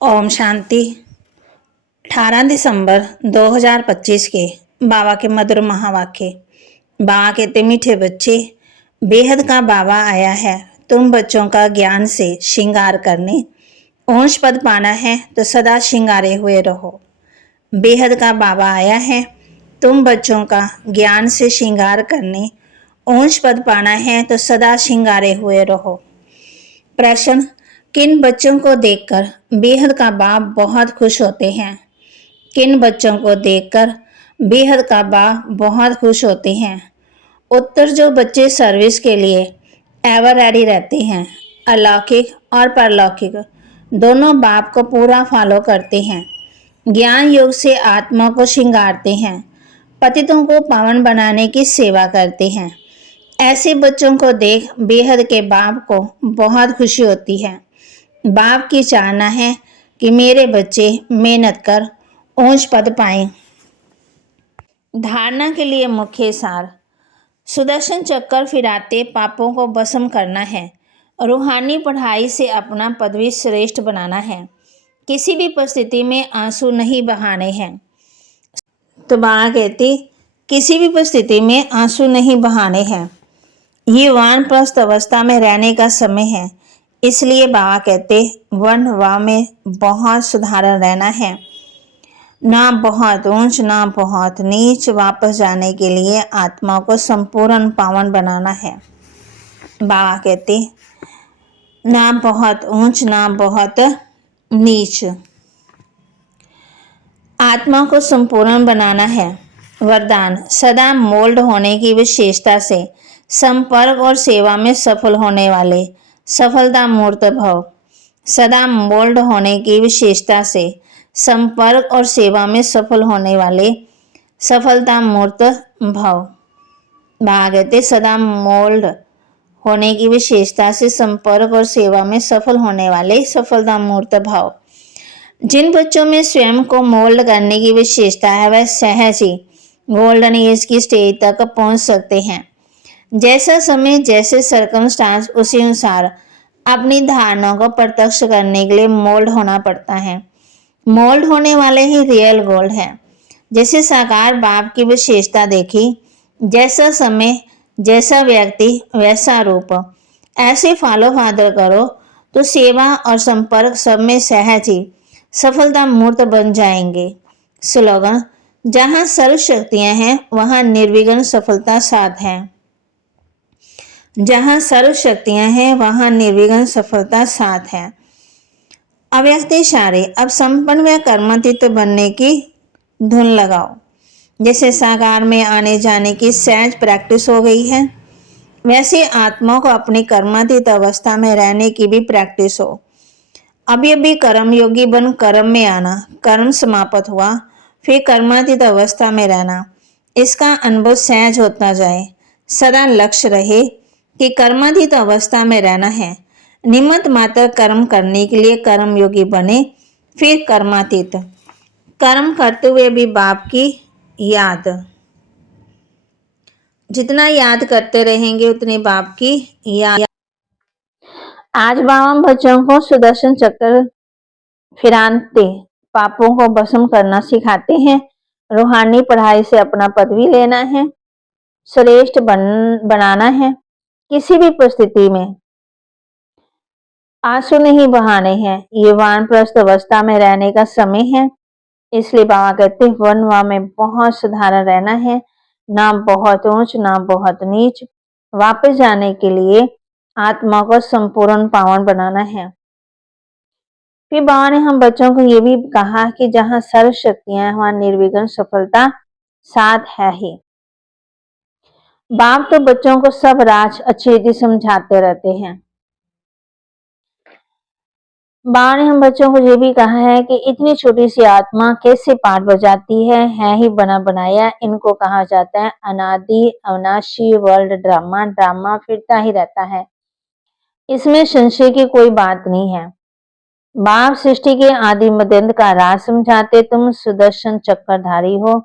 ओम शांति। 18 दिसंबर 2025 के बाबा के मधुर महावाक्य। बाबा कहते, मीठे बच्चे, बेहद का बाबा आया है तुम बच्चों का ज्ञान से श्रृंगार करने। अंश पद पाना है तो सदा श्रृंगारे हुए रहो। बेहद का बाबा आया है तुम बच्चों का ज्ञान से श्रृंगार करने। अंश पद पाना है तो सदा श्रृंगारे हुए रहो। प्रश्न, किन बच्चों को देखकर बेहद का बाप बहुत खुश होते हैं? किन बच्चों को देखकर बेहद का बाप बहुत खुश होते हैं? उत्तर, जो बच्चे सर्विस के लिए एवर रेडी रहते हैं, अलौकिक और परलौकिक दोनों बाप को पूरा फॉलो करते हैं, ज्ञान योग से आत्मा को श्रृंगारते हैं, पतितों को पावन बनाने की सेवा करते हैं। ऐसे बच्चों को देख बेहद के बाप को बहुत खुशी होती है। बाप की चाहना है कि मेरे बच्चे मेहनत कर ऊंच पद पाएं। धारणा के लिए मुख्य सार, सुदर्शन चक्कर फिराते पापों को भस्म करना है। रूहानी पढ़ाई से अपना पदवी श्रेष्ठ बनाना है। किसी भी परिस्थिति में आंसू नहीं बहाने हैं। तो बाबा कहती, किसी भी परिस्थिति में आंसू नहीं बहाने हैं। ये वानप्रस्थ अवस्था में रहने का समय है। इसलिए बाबा कहते, वन वा में बहुत सुधारण रहना है, ना बहुत ऊंच ना बहुत नीच। वापस जाने के लिए आत्मा को संपूर्ण पावन बनाना है। बाबा कहते, ना बहुत ऊंच ना बहुत नीच, आत्मा को संपूर्ण बनाना है। वरदान, सदा मोल्ड होने की विशेषता से संपर्क और सेवा में सफल होने वाले सफलता मूर्त भव। सदा मोल्ड होने की विशेषता से संपर्क और सेवा में सफल होने वाले सफलता मूर्त भव। भागते, सदा मोल्ड होने की विशेषता से संपर्क और सेवा में सफल होने वाले सफलता मूर्त भाव। जिन बच्चों में स्वयं को मोल्ड करने की विशेषता है, वह सहज ही गोल्डन एज की स्टेज तक पहुंच सकते हैं। जैसा समय, जैसे सर्कमस्टांस, उसी अनुसार अपनी धारणाओं को प्रत्यक्ष करने के लिए मोल्ड होना पड़ता है। मोल्ड होने वाले ही रियल गोल्ड हैं। जैसे साकार बाप की विशेषता देखी, जैसा समय, जैसा व्यक्ति, वैसा रूप। ऐसे फॉलो फादर करो तो सेवा और संपर्क सब में सहज ही सफलता मूर्त बन जाएंगे। स्लोगन, जहाँ सर्व शक्तियां हैं वहाँ निर्विघ्न सफलता साथ है। जहाँ सर्व शक्तियां हैं वहाँ निर्विघ्न सफलता साथ है। अव्यक्त इशारे, अब संपन्न व कर्मातीत बनने की धुन लगाओ। जैसे साकार में आने जाने की सहज प्रैक्टिस हो गई है, वैसे आत्मा को अपनी कर्मातीत अवस्था में रहने की भी प्रैक्टिस हो। अभी अभी कर्म योगी बन कर्म में आना, कर्म समाप्त हुआ, फिर कर्मातीत अवस्था में रहना, इसका अनुभव सहज होता जाए। सदा लक्ष्य रहे कि कर्मातीत अवस्था में रहना है। निमित्त मात्र कर्म करने के लिए कर्म योगी बने, फिर कर्मातीत। कर्म करते हुए भी बाप की याद, जितना याद करते रहेंगे उतनी बाप की याद। आज बाबा बच्चों को सुदर्शन चक्र फिराते पापों को भस्म करना सिखाते हैं। रूहानी पढ़ाई से अपना पदवी लेना है, श्रेष्ठ बनाना है। किसी भी परिस्थिति में आंसू नहीं बहाने हैं। ये वानप्रस्थ अवस्था में रहने का समय है। इसलिए बाबा कहते हैं, वनवा में बहुत सुधारण रहना है, ना बहुत ऊंच ना बहुत नीच। वापस जाने के लिए आत्मा को संपूर्ण पावन बनाना है। फिर बाबा ने हम बच्चों को ये भी कहा कि जहाँ सर्व शक्तियां हैं वहां निर्विघ्न सफलता साथ है ही। बाप तो बच्चों को सब राज अच्छी रीति समझाते रहते हैं। बाबा ने हम बच्चों को ये भी कहा है कि इतनी छोटी सी आत्मा कैसे पाठ बजाती है ही बना बनाया। इनको कहा जाता है अनादि अविनाशी वर्ल्ड ड्रामा। ड्रामा फिरता ही रहता है, इसमें संशय की कोई बात नहीं है। बाप सृष्टि के आदि मध्यंत का राज समझाते, तुम सुदर्शन चक्रधारी हो,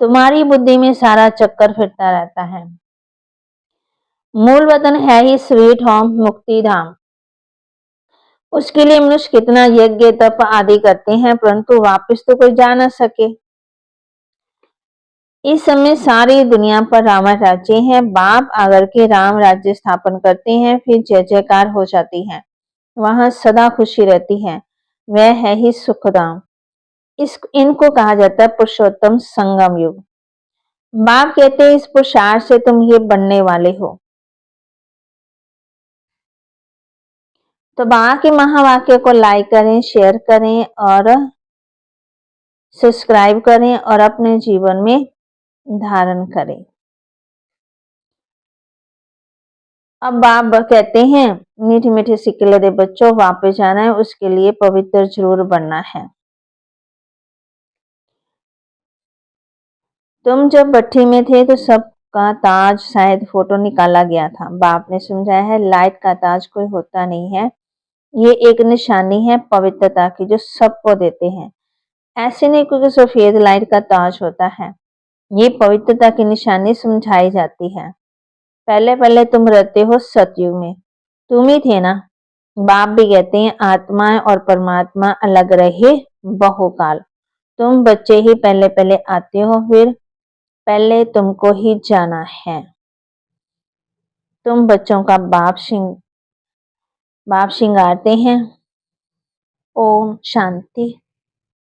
तुम्हारी बुद्धि में सारा चक्कर फिरता रहता है। मूल वतन है ही स्वीट होम मुक्ति धाम। उसके लिए मनुष्य कितना यज्ञ तप आदि करते हैं, परंतु वापस तो कोई जा ना सके। इस समय सारी दुनिया पर रावण राज्य है। बाप आकर के राम राज्य स्थापन करते हैं, फिर जय जयकार हो जाती है। वहां सदा खुशी रहती है। वह है ही सुखधाम। इनको कहा जाता है पुरुषोत्तम संगम युग। बाप कहते हैं इस पुरुषार्थ से तुम ये बनने वाले हो। तो बाबा के महावाक्य को लाइक करें, शेयर करें और सब्सक्राइब करें और अपने जीवन में धारण करें। अब बाप कहते हैं मीठे मीठे सिक्के लदे बच्चों, वापस जाना है, उसके लिए पवित्र जरूर बनना है। तुम जब भट्ठी में थे तो सबका ताज शायद फोटो निकाला गया था। बाप ने समझाया है लाइट का ताज कोई होता नहीं है, ये एक निशानी है पवित्रता की जो सबको देते हैं। ऐसे नहीं क्योंकि सफेद लाइट का ताज होता है, ये पवित्रता की निशानी समझाई जाती है। पहले पहले तुम रहते हो सतयुग में, तुम ही थे ना। बाप भी कहते हैं आत्मा और परमात्मा अलग रहे बहुकाल। तुम बच्चे ही पहले पहले आते हो, फिर पहले तुमको ही जाना है। तुम बच्चों का बाप श्रृंगारते हैं। ओम शांति।